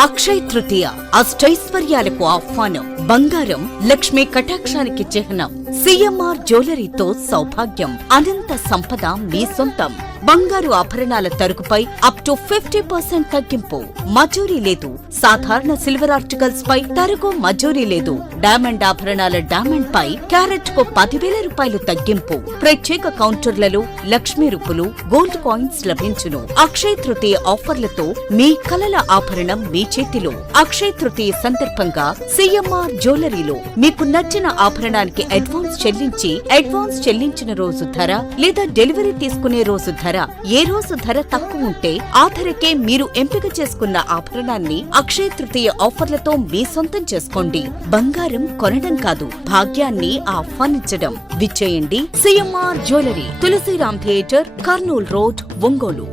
అక్షయ తృతీయ అష్టైశ్వర్యాలకు ఆహ్వానం. బంగారం లక్ష్మీ కటాక్షానికి చిహ్నం. సిఎంఆర్ జ్యువెలరీతో సౌభాగ్యం, అనంత సంపద మీ సొంతం. బంగారు ఆభరణాల తరుగుపై అప్ టు 50% తగ్గింపు. మజూరీ లేదు. సాధారణ సిల్వర్ ఆర్టికల్స్ పై తరుగు మజూరీ లేదు. డైమండ్ ఆభరణాల డైమండ్ పై క్యారెట్ కు 10,000 రూపాయలు తగ్గింపు. ప్రత్యేక కౌంటర్లలో లక్ష్మీ రూపులు, గోల్డ్ కాయిన్స్ లభించును. అక్షయ తృతీయ ఆఫర్లతో మీ కలల ఆభరణం మీ చేతిలో. అక్షయ తృతీయ సందర్భంగా సిఎంఆర్ జ్యువెలరీలో మీకు నచ్చిన ఆభరణానికి అడ్వాన్స్ చెల్లించిన రోజు ధర లేదా డెలివరీ తీసుకునే రోజు ధర, ఏ రోజు ధర తక్కువ ఉంటే ఆ ధరకే మీరు ఎంపిక చేసుకున్న ఆభరణాన్ని అక్షయ తృతీయ ఆఫర్లతో మీ సొంతం చేసుకోండి. బంగారం కొనడం కాదు, భాగ్యాన్ని ఆహ్వానించడం. విచ్చేయండి CMR jewellery, Tulasiram theatre, Kurnool road, Ongole.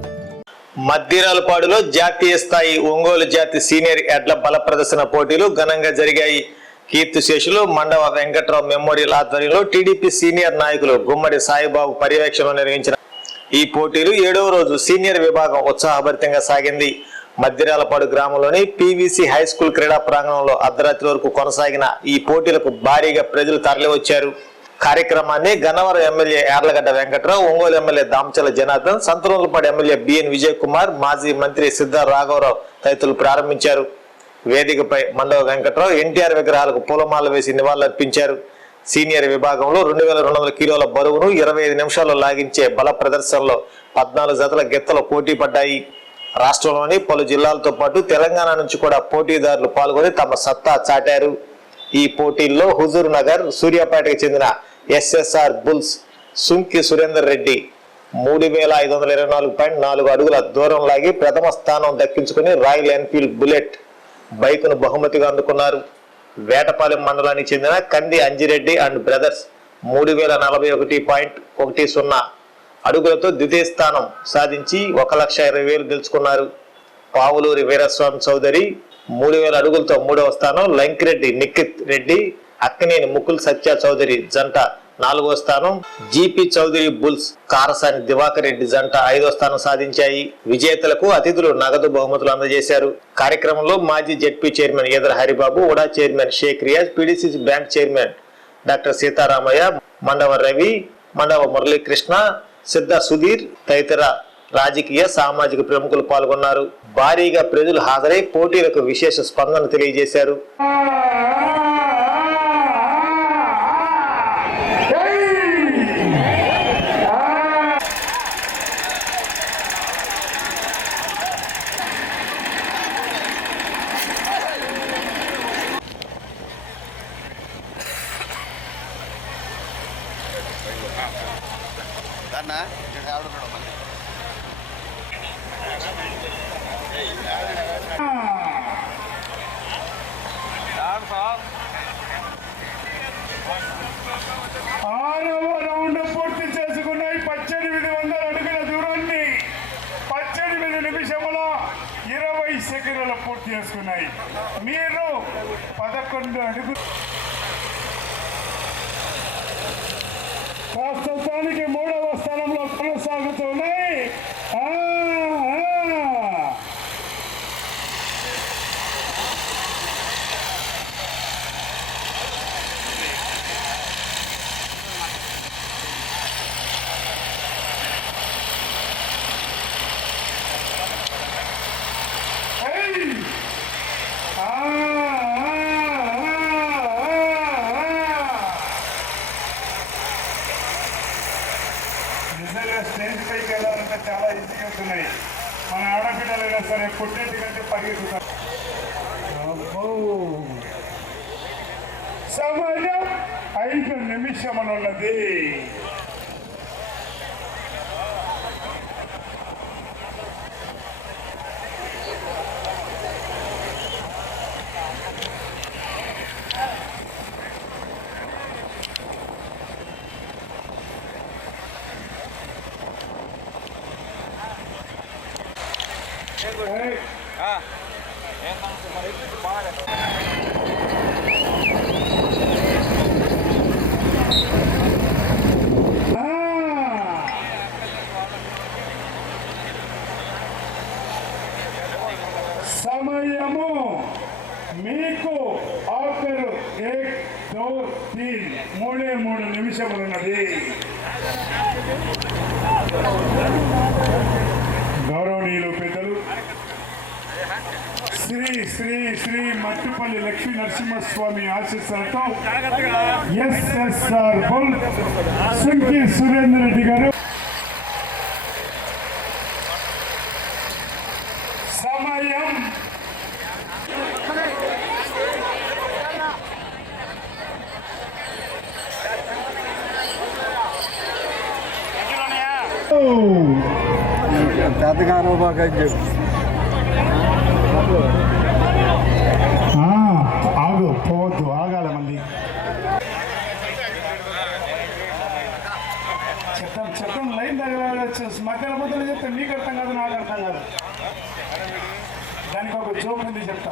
మద్దిరాలపాడులో జాతీయ స్థాయి ఒంగోలు జాతి సీనియర్ ఎడ్ల బల ప్రదర్శన పోటీలు ఘనంగా జరిగాయి. కీర్తిశేషులు మండవ వెంకట్రావు మెమోరియల్ ఆధ్వర్యంలో టీడీపీ సీనియర్ నాయకులు గుమ్మడి సాయిబాబు పర్యవేక్షణలో నిర్వహించిన ఈ పోటీలు 7వ రోజు సీనియర్ విభాగం ఉత్సాహభరితంగా సాగింది. మద్దిరాలపాడు గ్రామంలోని పీవీసీ హై స్కూల్ క్రీడా ప్రాంగణంలో అర్ధరాత్రి వరకు కొనసాగిన ఈ పోటీలకు భారీగా ప్రజలు తరలివచ్చారు. కార్యక్రమాన్ని Gannavaram MLA Yarlagadda Venkatrao, Ongole MLA Damacharla Janardhan, Santhanuthalapadu MLA B N Vijay Kumar, మాజీ మంత్రి సిద్ధా రాఘవరావు తదితరులు ప్రారంభించారు. వేదికపై మండవ వెంకట్రావు ఎన్టీఆర్ విగ్రహాలకు పూలమాల వేసి నివాళులర్పించారు. సీనియర్ విభాగంలో 2200 కిలోల బరువును 25 నిమిషాల్లో లాగించే బల ప్రదర్శనలో 14 జతల గెత్తలు పోటీ పడ్డాయి. రాష్ట్రంలోని పలు జిల్లాలతో పాటు తెలంగాణ నుంచి కూడా పోటీదారులు పాల్గొని తమ సత్తా చాటారు. ఈ పోటీల్లో హుజూర్ నగర్, సూర్యాపేటకు చెందిన ఎస్ఎస్ఆర్ బుల్స్ సుంకి సురేందర్ రెడ్డి 3524.4 అడుగుల దూరం లాగి ప్రథమ స్థానం దక్కించుకుని రాయల్ ఎన్ఫీల్డ్ బుల్లెట్ బైక్ ను బహుమతిగా అందుకున్నారు. వేటపాలెం మండలానికి చెందిన కంది అంజిరెడ్డి అండ్ బ్రదర్స్ 3041.10 అడుగులతో ద్వితీయ స్థానం సాధించి 1,20,000 గెలుచుకున్నారు. పావులూరి వీరస్వామి చౌదరి 3,000 అడుగులతో 3వ స్థానం, లంకిరెడ్డి నిఖిత్ రెడ్డి, అక్కినేని ముకుల్ సత్య చౌదరి జంట 4వ స్థానం, జిపి చౌదరి బుల్స్ కారసాని దివాకర్ రెడ్డి జంట 5వ స్థానం సాధించాయి. విజేతలకు అతిథులు నగదు బహుమతులు అందజేశారు. కార్యక్రమంలో మాజీ ZP chairman Edara Haribabu, UDA chairman Sheikh Riaz, PDCC bank chairman doctor Seetharamaiah, Mandava Ravi, Mandava Muralikrishna, Siddha Sudheer తదితర రాజకీయ సామాజిక ప్రముఖులు పాల్గొన్నారు. భారీగా ప్రజలు హాజరై పోటీలకు విశేష స్పందన తెలియజేశారు. పూర్తి చేసుకున్నాయి. 1800 అడుగుల దూరాన్ని 18 నిమిషముల 20 సెకండ్లు పూర్తి చేసుకున్నాయి. మీరు 11 అడుగులు. ప్రస్తుతానికి 3వ స్థానంలో కొనసాగుతున్నాయి. స్టేజ్ పైకి వెళ్ళాలంటే చాలా ఈజీగా అవుతున్నాయి. మన ఆడపిల్లలైనా సరే పుట్టింటి కంటే పరిగెత్తుతారు. సమయం 5 నిమిషములున్నది. సమయం సమయము మీకు ఆఖరు 1, 2, 3 3 నిమిషములు ఉన్నది. గౌరవనీయులు పెద్దలు శ్రీ శ్రీ శ్రీ మట్టిపల్లి లక్ష్మీ నరసింహస్వామి ఆశీస్సులతో ఎస్ఎస్ఆర్ బుల్ సుంకి సురేందర్ రెడ్డి గారు సమయం ఆగు పోవద్దు, ఆగాల మళ్ళీ చట్టం లైన్ దగ్గర మధ్యలో మొదలు చెప్తే మీకు అర్థం కాదు, నాకు అర్థం కాదు. దానికి ఒక జోక్ ఉంది చెప్తా.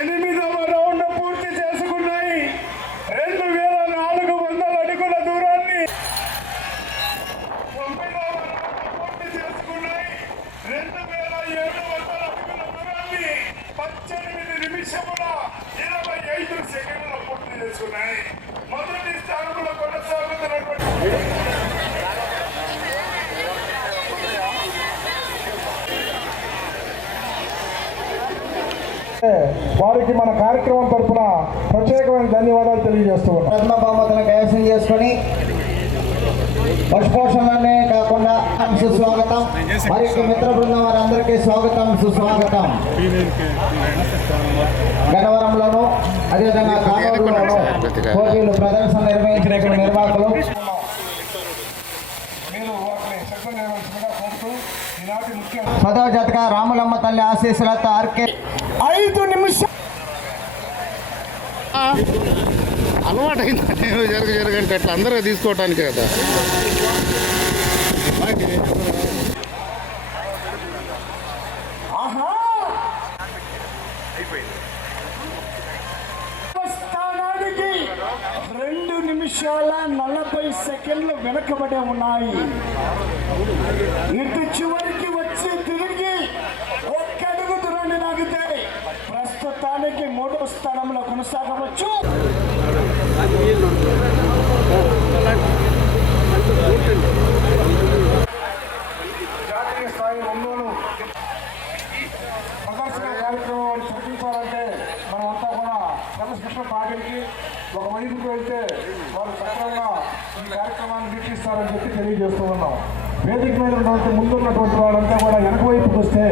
ఎనిమిదవ రౌండ్ పూర్తి చేసుకున్నాయి. 2400 అడుగుల దూరాన్ని 9వ రౌండ్ పూర్తి చేసుకున్నాయి. 2700 అడుగుల దూరాన్ని 18 నిమిషముల 25 సెకండ్ల పూర్తి చేసుకున్నాయి. మొదటి స్థానంలో కొనసాగుతున్నటువంటి వారికి మన కార్యక్రమం తరఫున ప్రత్యేకమైన ధన్యవాదాలు తెలియజేస్తూ ఉన్నాం. రత్న బహుమతులను కైవసం చేసుకుని పశుపోషణనే కాకుండా సుస్వాగతం. మరికి మిత్ర బృందం వారందరికీ స్వాగతం, సుస్వాగతం. గన్నవరంలోను అదేవిధంగా కానూరులోను పోటీలు ప్రదర్శన నిర్వహించిన నిర్వాహకులు పదవ జతగా రాములమ్మ తల్లి ఆశీస్సులతో ఆర్కే 5 నిమిషాలు అలవాటు అయిందంటే జరగంటే అట్లా అందరూ తీసుకోవటానికి కదా. స్థానానికి 2 నిమిషాల 40 సెకండ్లు వెనకబడే ఉన్నాయి. ఇటు చివరికి వచ్చి తిరిగి ఒక్క అడుగు దూరాన్ని లాగితే ప్రస్తుతానికి 3వ స్థానంలో కొనసాగవచ్చు. జాతీయ స్థాయి ఒంగోలు ప్రదర్శన కార్యక్రమం చూపించాలంటే మనమంతా కూడా క్రమశిక్షణ పాటించి ఒక వైపుకు వెళ్తే వారు సక్రమంగా ఈ కార్యక్రమాన్ని వీక్షిస్తారని చెప్పి తెలియజేస్తూ ఉన్నాం. వేదిక మీద ఉన్నటువంటి ముందున్నటువంటి వాళ్ళంతా కూడా వెనక వైపుకి వస్తే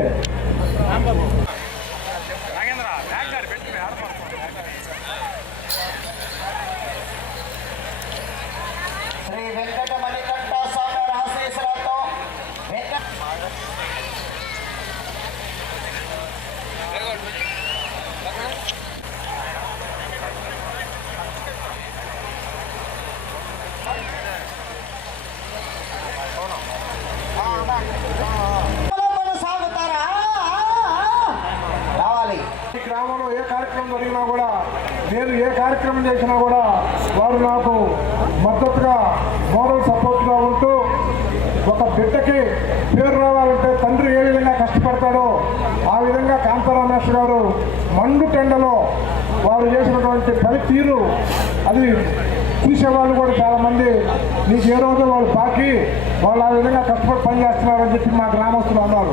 శ్రీ వెంకట మణికంఠ స్వామి ఆశీస్సులతో కొనసాగుతారా రావాలి. ఈ గ్రామంలో ఏ కార్యక్రమం జరిగినా కూడా, నేను ఏ కార్యక్రమం చేసినా కూడా వారు నాకు మద్దతుగా మోరల్ సపోర్ట్గా ఉంటూ, ఒక బిడ్డకి పేరు రావాలంటే తండ్రి ఏ విధంగా కష్టపడతాడో ఆ విధంగా కాంతారామేశ్వర గారు మండు టెండలో వారు చేసినటువంటి పనితీరు అది చూసేవాళ్ళు కూడా చాలామంది నీకు ఏ రోజు వాళ్ళు పాకి వాళ్ళు ఆ విధంగా కష్టపడి పనిచేస్తున్నారని చెప్పి మా గ్రామస్తులు అన్నారు.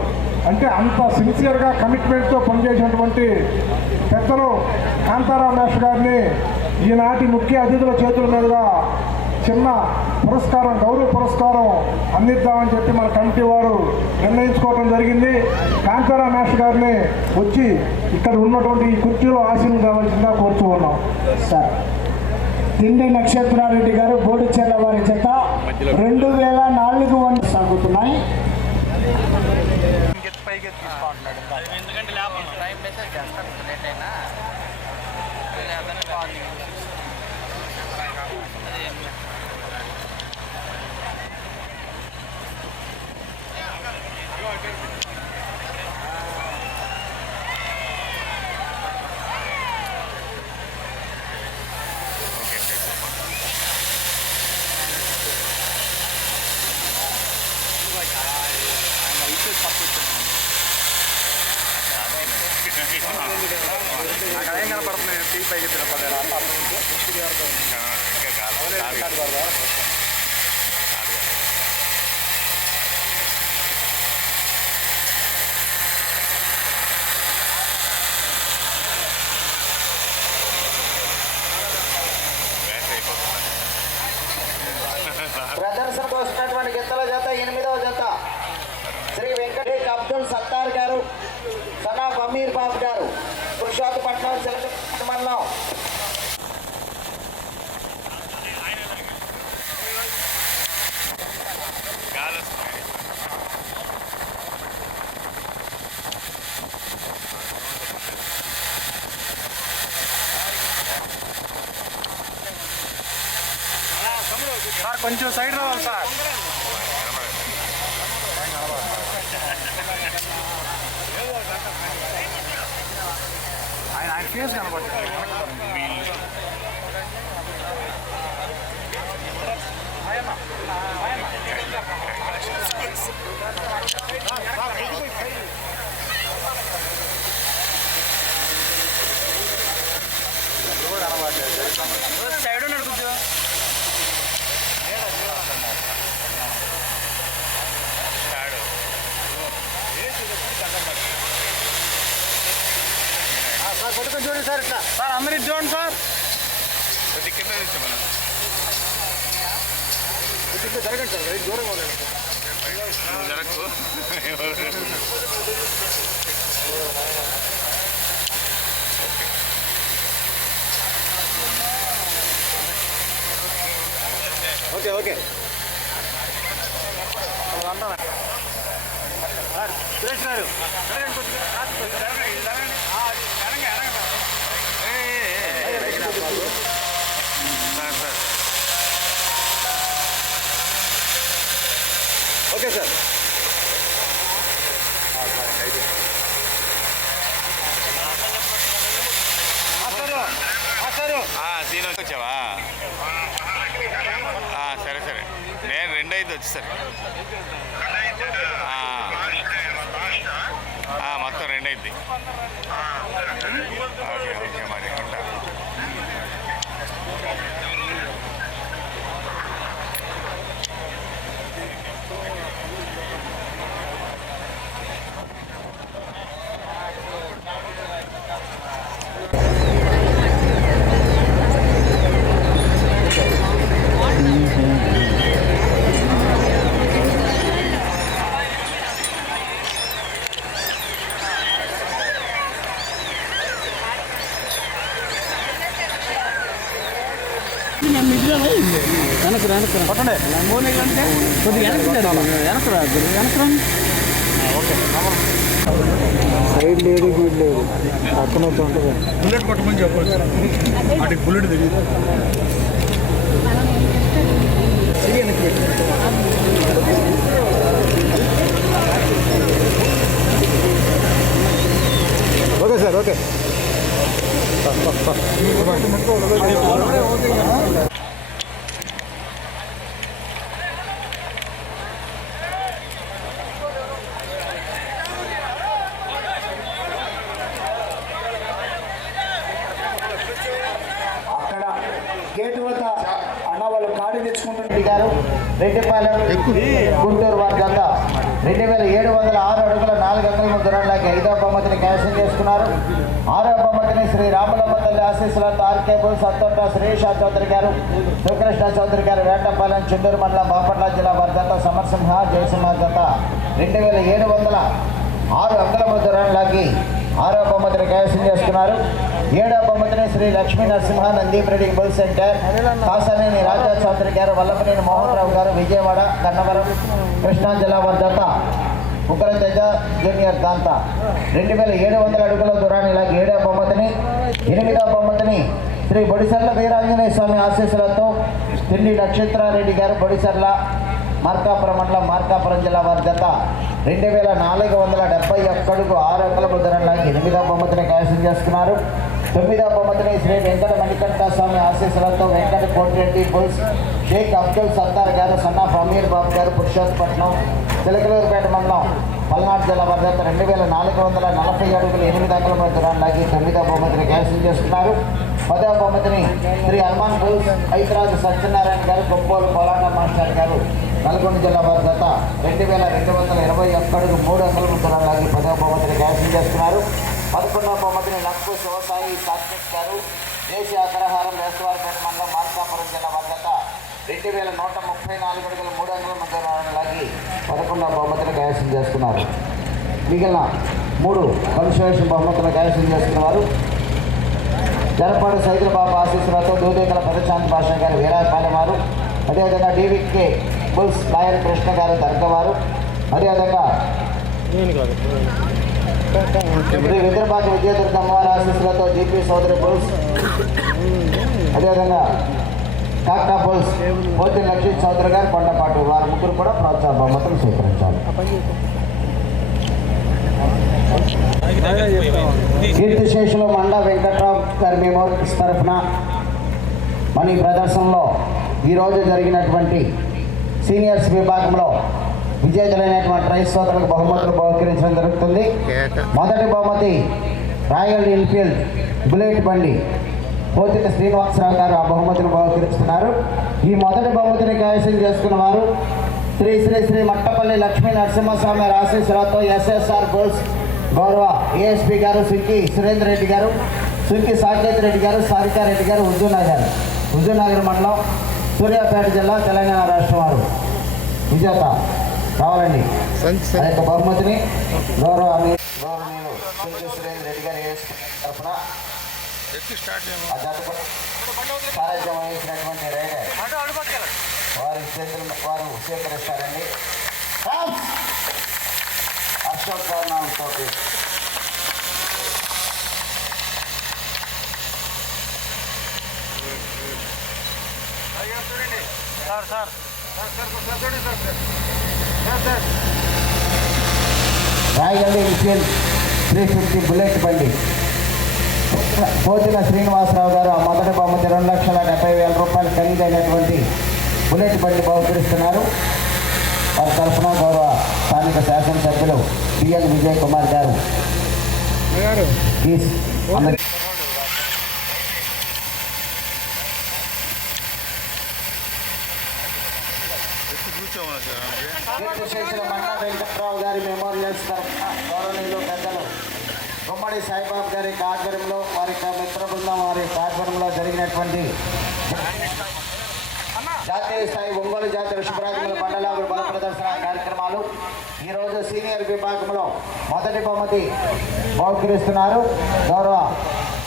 అంటే అంత సిన్సియర్గా కమిట్మెంట్తో పనిచేసినటువంటి పెద్దలు కాంతారామేశ్వర గారిని ఈనాటి ముఖ్య అతిథుల చేతుల మీదుగా చిన్న పురస్కారం, గౌరవ పురస్కారం అందిద్దామని చెప్పి మన కమిటీ వారు నిర్ణయించుకోవడం జరిగింది. కాంతారామేశ్వర గారిని వచ్చి ఇక్కడ ఉన్నటువంటి ఈ కుర్చీలో ఆశీర్వాదం కావాల్సిందిగా కోరుతూ ఉన్నాం. సార్ తిండి నక్షత్రారెడ్డి గారు బోడిచెర్ల వారి చేత 2400 సాగుతున్నాయి. ప్రదర్శనకు వస్తున్నటువంటి గిత్తల జత 8వ జత శ్రీ వెంకటేష్ అబ్దుల్ సత్తార్ గారు, సనాఫ్ అమీర్ బాబు గారు, పురుషోత్తపట్నం సిలక మండలం. సార్ కొంచెం సైడ్ రావాలి సార్. ఆయన ఫేస్ కనపడుతుంది. సైడ్ ఉన్నాడు కొంచెం. సార్ కొట్టుకొని చూడండి సార్. ఇట్లా సార్ అందరూ చూడండి సార్. కొద్ది కింద జరగండి సార్, దూరంగా ఉండండి. జరగకు. ఓకే ఓకే సురేష్ గారు ఓకే సార్. దీని వచ్చావా? సరే సరే, నేను 2 అయితే వచ్చేసరి మొత్తం 2 అయింది. ఓకే ఓకే మరి ఉంటా. కొట్టండి. 3 అంటే కొద్దిగా వెనక్కి రండి. ఓకే సైడ్ లేదు, గీడ్ లేదు, అర్థమవుతూ ఉంటుంది. బుల్లెట్ కొట్టమని చెప్పచ్చు. వాటికి బుల్లెట్ తెలియదు. Okay sir okay. గేట్ వద్ద అన్న వాళ్ళు కాడి తెచ్చుకుంటున్నారు గారు. రెడ్డిపాలెం గుంటూరు వారి జత 2706 అడుగుల 4 అంగుళముల దూరంలోకి 5వ బహుమతిని కైవసం చేసుకున్నారు. 6వ బహుమతిని శ్రీ రామలమ్మ తల్లి ఆశీస్సులతో ఆర్కేబుల్ సత్తోట శ్రీషా చౌదరి గారు, శివకృష్ణ చౌదరి గారు, వేటపాలెం చిత్తూరు మండలం బాపట్ల జిల్లా వారి జత సమరసింహ జయసింహ జత 2706 అంగుళముల దూరంలోకి 6వ బహుమతిని కైవసం చేసుకున్నారు. 7వ బహుమతిని శ్రీ లక్ష్మీ నరసింహ నందీప్ రెడ్డి బుల్ సెంటర్, కాసానేని రాజా చౌదరి గారు, వల్లభనేని మోహన్ రావు గారు, విజయవాడ గన్నవరం కృష్ణా జిల్లా వారి జత ఉగ్రతేజ జూనియర్ దాంతా 2700 అడుగుల దూరాన్ని ఇలా 7వ బహుమతిని. 8వ బహుమతిని శ్రీ బొడిసర్ల వీరాంజనేయ స్వామి ఆశీస్సులతో తిండి నక్షత్రారెడ్డి గారు, బొడిసర్ల మార్కాపురం మండలం మార్కాపురం జిల్లా వారి జత 2471 అడుగు 6 అంగుళముల దూరంలోకి 8వ బహుమతిని కైవసం చేసుకున్నారు. 9వ బహుమతిని శ్రీ వెంకట మణికంఠ స్వామి ఆశీస్సులతో వెంకట కోటిరెడ్డి బుల్స్, షేక్ అబ్దుల్ సత్తార్ గారు, సన్నాఫ్ అమీర్ బాబు గారు, పురుషోత్తపట్నం, చిలకలూరుపేట మండలం పల్నాడు జిల్లా వారి జత 2440 అడుగులు 8 అంగుళముల దూరాన్ని లాగి 9వ బహుమతిని కైవసం చేసుకున్నారు. 10వ బహుమతిని శ్రీ హనుమాన్ బుల్స్ ఐతరాజు సత్యనారాయణ గారు, కొప్పోలు పోలాట మాస్టర్ గారు నల్గొండ జిల్లా వారి జత 2221 అడుగు 3 అంగుళముల దూరాన్ని లాగి 10వ బహుమతిని కైవసం చేసుకున్నారు. 11వ బహుమతిని లక్కు శివసాయి సాత్విక్ గారు, దేశీయ అగ్రహారం వేసవారిపేట మండలం మార్కాపురం జిల్లా వారి జత 2134 అడుగులు 3 అంగుళముల దూరాన్ని లాగి 11వ బహుమతిని కైవసం చేసుకున్నారు. మిగిలిన 3 కన్సోలేషన్ బహుమతులను కైవసం చేసుకున్నవారు జనపాడు సైకిల్ బాబు ఆశీస్సులతో దూదేకల పెదచాంద్ భాష గారు వీరాయపాలెం వారు, అదేవిధంగా డీవీకే బుల్స్ లాయర్ కృష్ణ గారు దర్గవారు, అదేవిధంగా శ్రీ విద్రపాటి విజయదుర్గ అమ్మవారి ఆశీస్సులతో జీపీ సోదరి బుల్స్, అదేవిధంగా కాకా బుల్స్ పోతి లక్ష్మీ చౌదరి గారు కొండపాటు వారి ముగ్గురు కూడా ప్రోత్సాహ బహుమతులు స్వీకరించాలి. కీర్తిశేషులు మండా వెంకట్రావు గారి మెమోరియల్స్ తరఫున మన ఈ ప్రదర్శనలో ఈరోజు జరిగినటువంటి సీనియర్స్ విభాగంలో విజేతలైనటువంటి రైతు సోదరులకు బహుమతులు బహుకరించడం జరుగుతుంది. మొదటి బహుమతి రాయల్ ఎన్ఫీల్డ్ బుల్లెట్ బండి పోతిక శ్రీనివాసరావు గారు ఆ బహుమతిని బహుకరిస్తున్నారు. ఈ మొదటి బహుమతిని కైవసం చేసుకున్న వారు శ్రీ శ్రీ శ్రీ మట్టపల్లి లక్ష్మీ నరసింహస్వామి ఆశీస్సులతో ఎస్ఎస్ఆర్ గోల్స్ గౌరవ ఏఎస్పీ గారు సుంకి సురేందర్ రెడ్డి గారు, సుంకి సాకేత్ రెడ్డి గారు, సారికారెడ్డి గారు, హుజూర్నగర్ మండలం సూర్యాపేట జిల్లా తెలంగాణ రాష్ట్రం వారు విజేత కావాలండి. ఆ యొక్క బహుమతిని గౌరవనీయులు సుంకి సురేందర్ రెడ్డి గారు ఏఎస్పీ తరఫున సారథ్యం వహించినటువంటి రైడర్ వారు స్వీకరిస్తారండి. అశోక్ కారణాలతో రాయగల్లి ఎన్ఫీల్డ్ 350 బుల్లెట్ బండి పోతిన శ్రీనివాసరావు గారు ఆ మొదటి బహుమతి 2,70,000 రూపాయలు ఖరీదైనటువంటి బుల్లెట్ బండి బహుకరిస్తున్నారు. వారి తరఫున గౌరవ స్థానిక శాసనసభ్యులు బిఎన్ విజయ్ కుమార్ గారు మండా వెంకట్రావు గారి మెమోరియల్స్ తరఫున గౌరవనీయులు పెద్దలు గుమ్మడి సాయిబాబు గారి ఆధ్వర్యంలో వారి మిత్ర బృందం వారి ఆధ్వర్యంలో జరిగినటువంటి జాతీయ స్థాయి ఒంగోలు జాతీయ శుభ్రాజముల మండలాలు బల ప్రదర్శన కార్యక్రమాలు ఈరోజు సీనియర్ విభాగంలో మొదటి బహుమతి బహుకరిస్తున్నారు. గౌరవ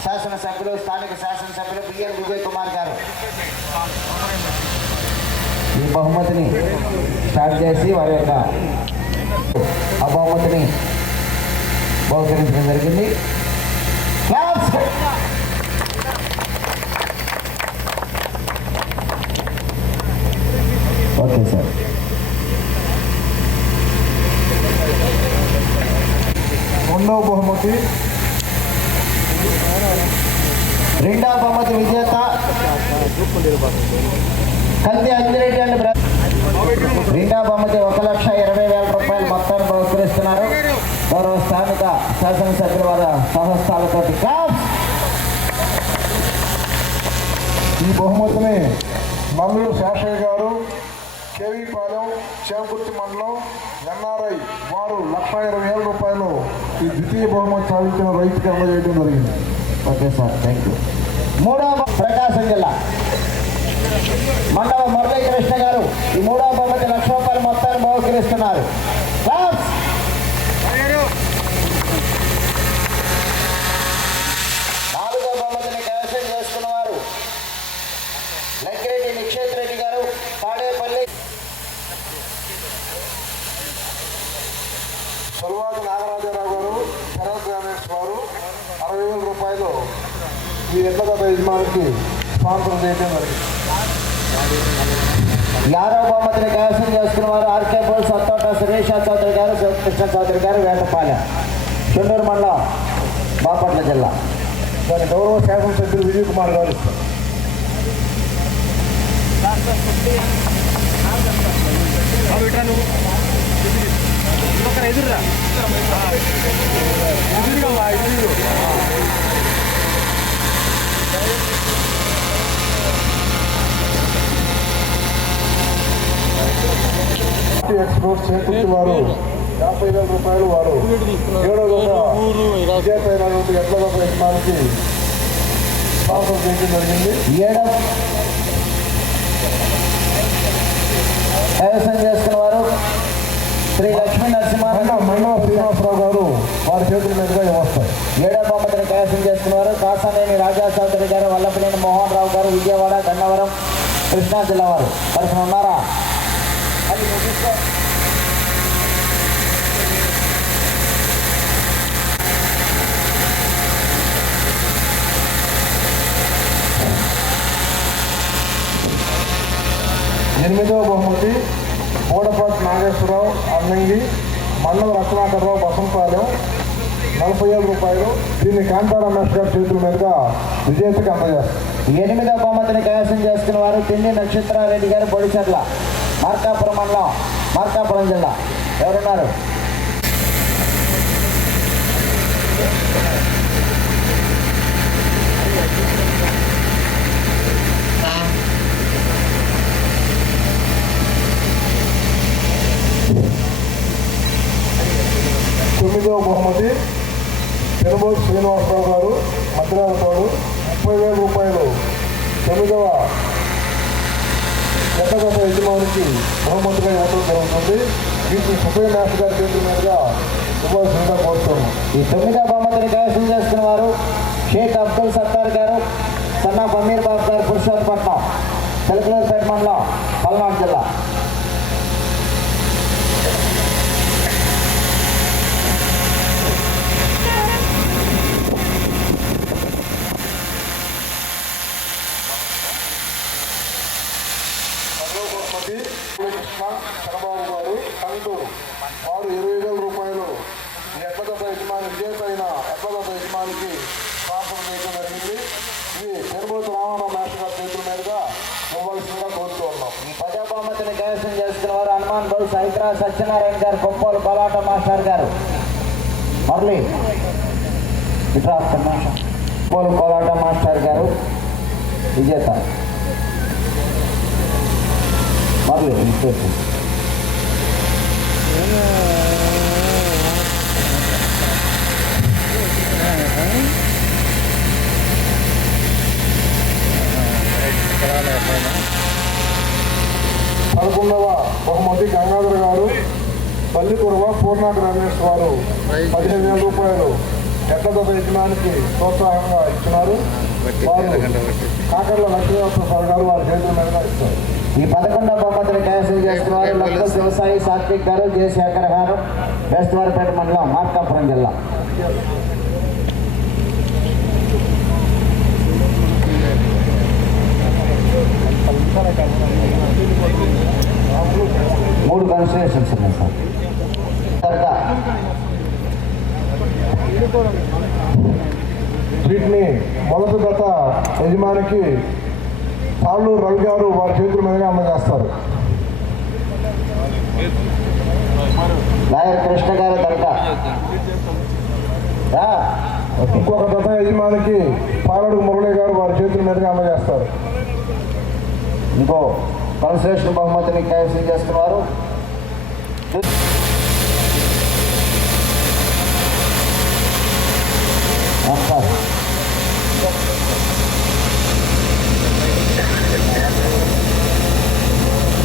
శాసనసభ్యులు స్థానిక శాసనసభ్యులు బిఎన్ విజయ్ కుమార్ గారు ఈ బహుమతిని స్టార్ట్ చేసి వారి యొక్క ఆ బహుమతిని బహుకరించడం జరిగింది. Okay sir. రెండవ బహుమతి విజేత కంది అంజిరెడ్డి అండ్ రెండవ బహుమతి 1,20,000 రూపాయలు మొత్తాన్ని బహుకరిస్తున్నారు. గౌరవ స్థానిక శాసనసభ్యుల వారి సహస్థాలతో ఈ బహుమతిని మల్లుడు శేషయ్య గారు, కేవీపాలెం, చేమకుర్తి మండలం ఎన్ఆర్ఐ వారు 1,20,000 రూపాయలు ఈ ద్వితీయ బహుమతి సాధించిన రైతుకి అందజేయడం జరిగింది. Okay sir, thank you. మూడవ ప్రకాశం జిల్లా మండవ మురళీకృష్ణ గారు ఈ మూడవ బహుమతి 1,00,000 రూపాయలు మొత్తాన్ని బహుకరిస్తున్నారు. నాలుగవ బహుమతిని కైవసం చేసుకున్నవారు లక్కిరెడ్డి నిక్షేత్ రెడ్డి గారు, తాడేపల్లి. సొలవాటి నాగరాజారావు గారు, శరత్ గ్రానైట్స్ వారు 60,000 రూపాయలు ఈ ఎడ్లగడ్డ యజమానికి స్పాన్సర్ చేయడం జరిగింది. 6వ బహుమతిని కైవసం చేసుకున్న వారు ఆర్కే బోల్ సత్తోట సురేష్ చౌదరి గారు, శివకృష్ణ చౌదరి గారు, వేటపాలెం, చుండూరు మండలం, బాపట్ల జిల్లా. దాని గౌరవ శాసనసభ్యులు విజయ్ కుమార్ గారు ఇస్తారు. ఎక్స్పోర్ట్ చేకూర్చి వారు 50,000 రూపాయలు వారు 7వ విజేత అయినటువంటి ఎడ్ల యజమానికి స్పాన్సర్ చేయడం జరిగింది. కైవసం చేసుకున్న వారు శ్రీ లక్ష్మీ నరసింహ మండవ శ్రీనివాసరావు గారు వారి చేతుల మీదుగా ఇవ్వస్తారు. 7వ బహుమతిని కైవసం చేసుకున్న వారు కాసానేని రాజా చౌదరి గారు, వల్లభనేని మోహన్ రావు గారు, విజయవాడ, గన్నవరం, కృష్ణా జిల్లా వారు. పరిశ్రమ ఉన్నారా? అది చూపిస్తా. ఎనిమిదవ బహుమతి బోడపాటి నాగేశ్వరరావు అన్నంగి, మండల రత్నాకర్రావు బసంపాలెం 40,000 రూపాయలు. దీన్ని కాంతా రమేష్ గారి చేతుల మీదుగా విజేతకి అందజేస్తారు. 8వ బహుమతిని కైవసం చేసుకున్న వారు తిండి నక్షత్రారెడ్డి గారు, బొడిచెర్ల, మార్కాపురం మండలం, మార్కాపురం జిల్లా. ఎవరున్నారు? తొమ్మిదవ బహుమతి పెనుబోతు శ్రీనివాసరావు గారు, మద్రాలతోడు 30,000 రూపాయలు. 9వ ఎక్కగత యజమానికి బహుమతిగా ఇవ్వడం జరుగుతుంది. వీటిని సుబ్బయ్య నాథ్ గారి చేతుల మీదుగా ఇవ్వాల్సిందిగా కోరుతున్నాం. ఈ 9వ బహుమతిని కైవసం చేసుకున్న వారు షేక్ అబ్దుల్ సత్తార్ గారు, సన్నా బమీర్ బాబు గారు, పురుషోత్తపట్నం, తెలుగులూరుపేట మండలం, పల్నాడు జిల్లా. కృష్ణ చంద్రబాబు గారు, కంటూరు వారు 20,000 రూపాయలు ఎడ్లగత యజమాని విజేత అయిన ఎడ్లగత యజమానికి స్పాన్సర్ చేయడం జరిగింది. ఇది పెనుబోతు రామారావు మాస్టర్ గారి చేతుల మీదుగా ఇవ్వాల్సిందిగా కోరుతూ ఉన్నాం. ఈ 10వ బహుమతిని కైవసం చేసుకున్న వారు హనుమాన్ బౌల్ హైదరాబాద్ సత్యనారాయణ గారు, కొప్పోలు కోలాట మాస్టర్ గారు, మురళి ఇట్రా కొప్పోలు కోలాట మాస్టర్ గారు విజేత. మురళి 11వ బహుమతి గంగాధర్ గారు, పల్లికురవ, పూర్ణాక రమేష్ వారు 15,000 రూపాయలు ఎడ్లగత యజమానికి ప్రోత్సాహంగా ఇచ్చినారు. వారు కాకర్ల లక్ష్మీప్రసాద్ గారు వారి చేతుల మీదుగా ఇస్తారు. ఈ 11వ బహుమతిని కైవసం చేసుకున్న వారు లక్ష్మీ వ్యవసాయి సాత్విక్ గారు, జయశేఖర్ గారు, బెస్తవారిపేట మండలం, మార్కాపురం జిల్లా. మూడు కన్సిడరేషన్స్ ఉన్నాయి సార్. వీటిని మొదటి గత యజమానికి తాళ్ళూరు రవి గారు వారి చేతుల మీదుగా అందజేస్తారు. లాయర్ కృష్ణ గారు దర్గా. ఇంకొక గత యజమానికి పాలడుగు మురళి గారు వారి చేతుల మీదుగా అందజేస్తారు. ఇంకో కన్సలేషన్ బహుమతిని కైవసం చేస్తున్నారు.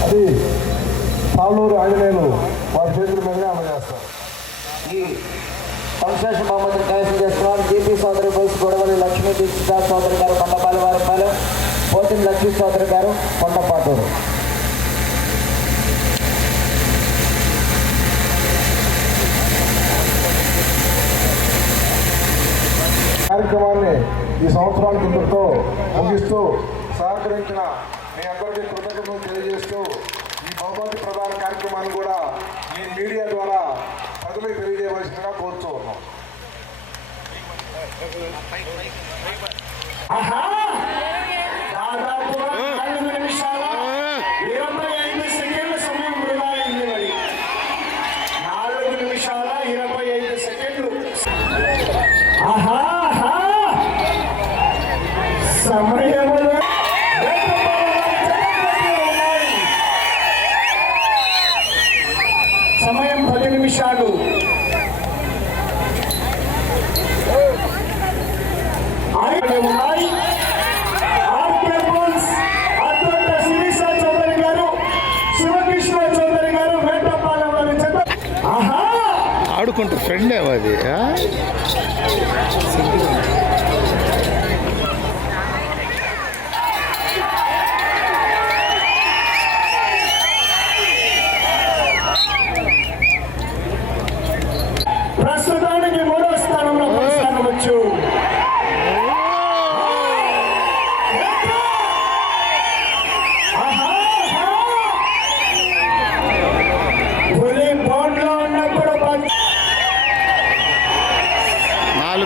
అది తాళ్ళూరు ఆంజనేయులు వారి చేతుల మీదుగా అందజేస్తారు. ఈ కన్సలేషన్ బహుమతిని కైవసం చేస్తున్నారు జీపీ సోదరి బోస్ గొడవలి లక్ష్మీ దీక్షిత సోదరి గారు, కొండపాలి వారిపాలెం, పోతిని లక్ష్మీ సోదరి గారు, కొండపాటూరు. కార్యక్రమాన్ని ఈ సంవత్సరానికి ఇంతటితో ముగిస్తూ సహకరించిన మీ అందరికీ కృతజ్ఞతలు తెలియజేస్తూ ఈ బహుమతి ప్రధాన కార్యక్రమాన్ని కూడా ఈ మీడియా ద్వారా ప్రజలకు తెలియజేయవలసిందిగా కోరుతూ ఉన్నాం. నిమిషాల 25 సెకండ్ల సమయం వృధా అయింది. మరి 4 సమయములో సమయం 10 నిమిషాలు. ఉన్నాయి. ఆర్కే బుల్స్ అద్దంత శిరీష చౌదరి గారు, శివకృష్ణ చౌదరి గారు వేటపాలెం వారి చెత్త. ఆహా, ఆడుకుంటా ఫ్రెండ్ అది ప్రస్తుతానికి 3వ స్థానంలో కొనసాగవచ్చు. పులి బోర్డులో ఉన్నప్పుడు 4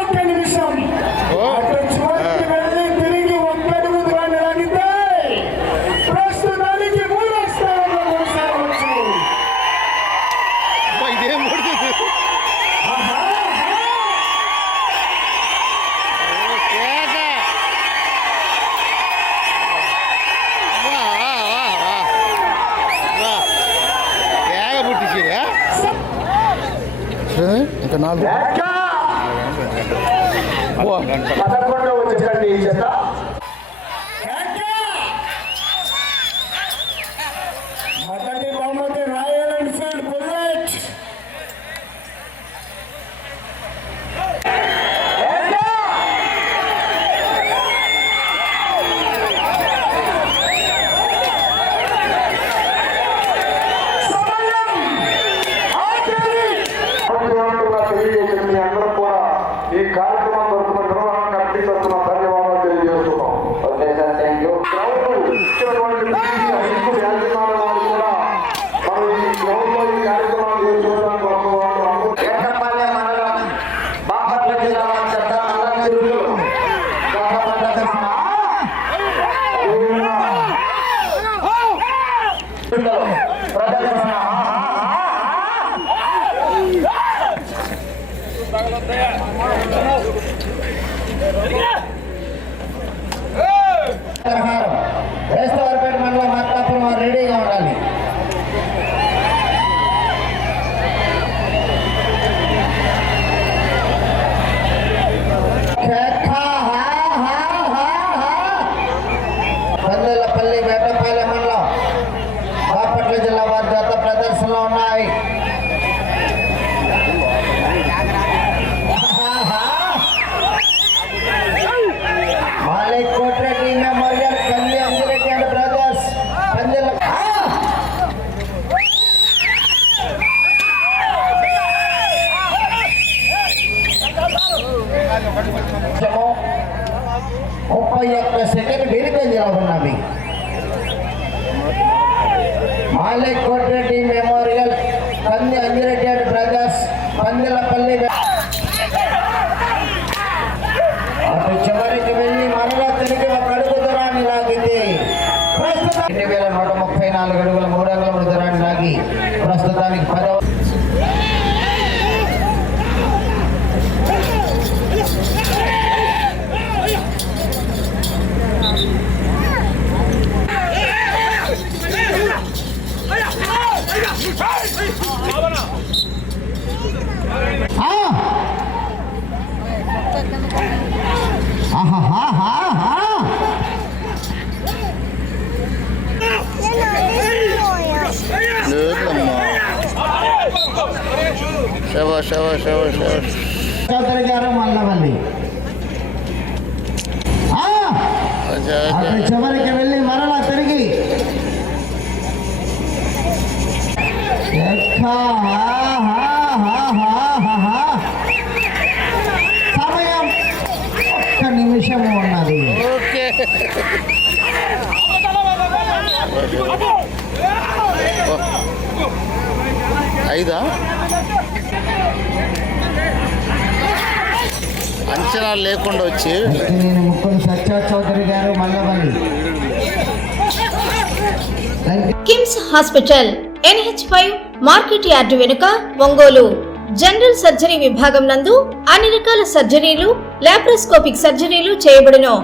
ఒకే నిమిషం. అటు చివరికి వెళ్ళి తిరిగి ఒక్క అడుగు దూరాన్ని లాగితే ప్రస్తుతానికి 3వ స్థానంలో కొనసాగవచ్చు. ఇదేం పడుతుంది పుట్టించిరా ఇంకా 4 11వ వచ్చేటండి ఈ చెత్త. మొదటి బహుమతి రాయల్ ఎన్ఫీల్డ్ బుల్లెట్. తెలియజేసింది అందరూ కూడా ఈ కార్యక్రమం తరఫున నిర్వహణ కమిటీ తరఫున ధన్యవాదాలు తెలియజేస్తున్నాం. ఇచ్చినటువంటి యాజమాన్య వారు కూడా మనం ఈ గ్రౌండ్ లో ఈ కార్యక్రమాలు చేసుకోవడానికి వస్తున్నారు. వేటపాలెం మండలం బాపట్ల జిల్లా వారి చెత్త నల్ల తిరుగులు ప్రదర్శన వేస్తవారిపేట మండలం మార్కాపురం వారు రెడీగా ఉండాలి. పందేళ్లపల్లి వేటపాలెం మండలం బాపట్ల జిల్లా వారి జత ప్రదర్శనలో ఉన్నాయి. మాలిక్ కోట్రెడ్డి మెమోరియల్ కంది అంజిరెడ్డి అండ్ బ్రదర్స్ పందేళ్ల సెకండ్ బీరిపేజీలో ఉన్నవి. మాలిక్ కోట్రెడ్డి మెమోరియల్ కంది అంజిరెడ్డి అండ్ బ్రదర్స్ పందిలపల్లి. అటు చివరికి వెళ్ళి మరలా తిరిగి ఒక అడుగు దూరాన్ని లాగితే 2134 అడుగుల 3 అంగుళముల దూరాన్ని లాగి ప్రస్తుతానికి 10వ చౌదరి గారు మల్లవల్లి. అటు చివరికి వెళ్ళి మరలా తిరిగి సమయం 1 నిమిషము ఉన్నది. ఐదా అంచనాలు లేకుండా వచ్చి నేను ముక్కులు సత్య చౌదరి గారు Mallavalli. KIMS hospital NH5 market yard వెనుక ఒంగోలు. జనరల్ సర్జరీ విభాగం నందు అన్ని రకాల సర్జరీలు, లాప్రోస్కోపిక్ సర్జరీలు చేయబడును.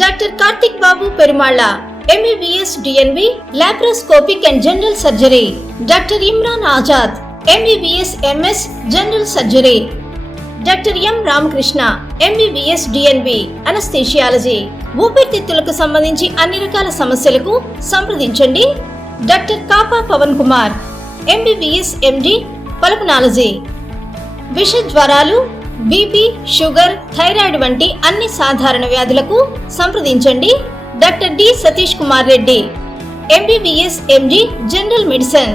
Doctor Karthik Babu Perumalla MBBS DNB laparoscopic and general surgery. Doctor Imran Azad MBBS MS general surgery. Doctor M Ramakrishna MBBS DNB anaesthesiology. ఊపిరితిత్తులకు సంబంధించి అన్ని రకాల సమస్యలకు సంప్రదించండి. Doctor Kapa Pavan Kumar MBBS MD pulmonology. విష జ్వరాలు, బీపీ, షుగర్, థైరాయిడ్ వంటి అన్ని సాధారణ వ్యాధులకు సంప్రదించండి. Doctor D Satish Kumar Reddy MBBS MD general medicine.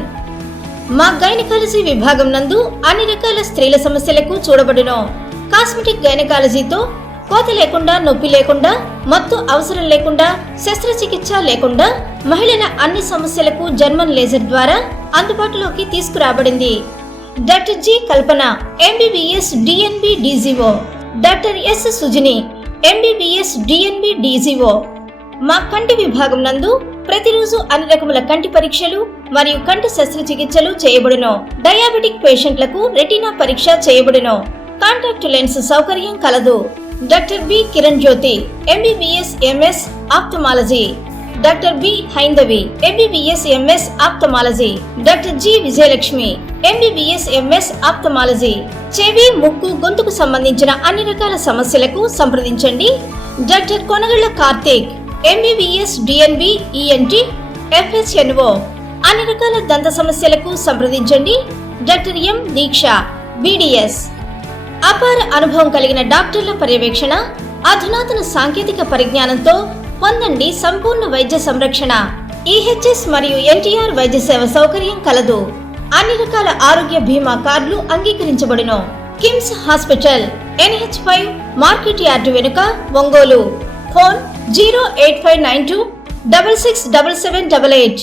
మా గైనకాలజీ విభాగం నందు అన్ని రకాల స్త్రీల సమస్యలకు చూడబడును. కాస్మెటిక్ గైనకాలజీతో కోత లేకుండా, నొప్పి లేకుండా, మత్తు అవసరం లేకుండా, శస్త్రచికిత్స లేకుండా మహిళల అన్ని సమస్యలకు జర్మన్ లేజర్ ద్వారా అందుబాటులోకి తీసుకురాబడింది. డాక్టర్ జి కల్పన MBBS DNB DGO. Doctor yes Sujini MBBS DNB DGO. మా కంటి విభాగం నందు ప్రతిరోజు అన్ని రకముల కంటి పరీక్షలు మరియు కంటి శస్త్రచికిత్సలు చేయబడును. డయాబెటిక్ పేషెంట్లకు రెటీనా పరీక్ష చేయబడును. కాంటాక్ట్ లెన్స్ సౌకర్యం కలదు. Doctor B Kiran Jyothi MBBS MS ophthalmology. Doctor B Haindavi MBBS MS ophthalmology. Doctor G Vijayalakshmi MBBS MS ophthalmology. చెవి, ముక్కు, గొంతుకు సంబంధించిన అన్ని రకాల సమస్యలకు సంప్రదించండి. Doctor Konagalla Karthik MBBS DNB ENT FHNO. అన్ని రకాల దంత సమస్యలకు సంప్రదించండి. Doctor M Deeksha BDS. అపార అనుభవం కలిగిన డాక్టర్ల పర్యవేక్షణ, అధునాతన సాంకేతిక పరిజ్ఞానంతో పొందండి సంపూర్ణ వైద్య సంరక్షణ. EHS మరియు NTR వైద్య సేవ సౌకర్యం కలదు. అన్ని రకాల ఆరోగ్య బీమా కార్డులు అంగీకరించబడును. KIMS hospital NH5 market yard వెనుక, ఒంగోలు. ఫోన్ 08592 667788.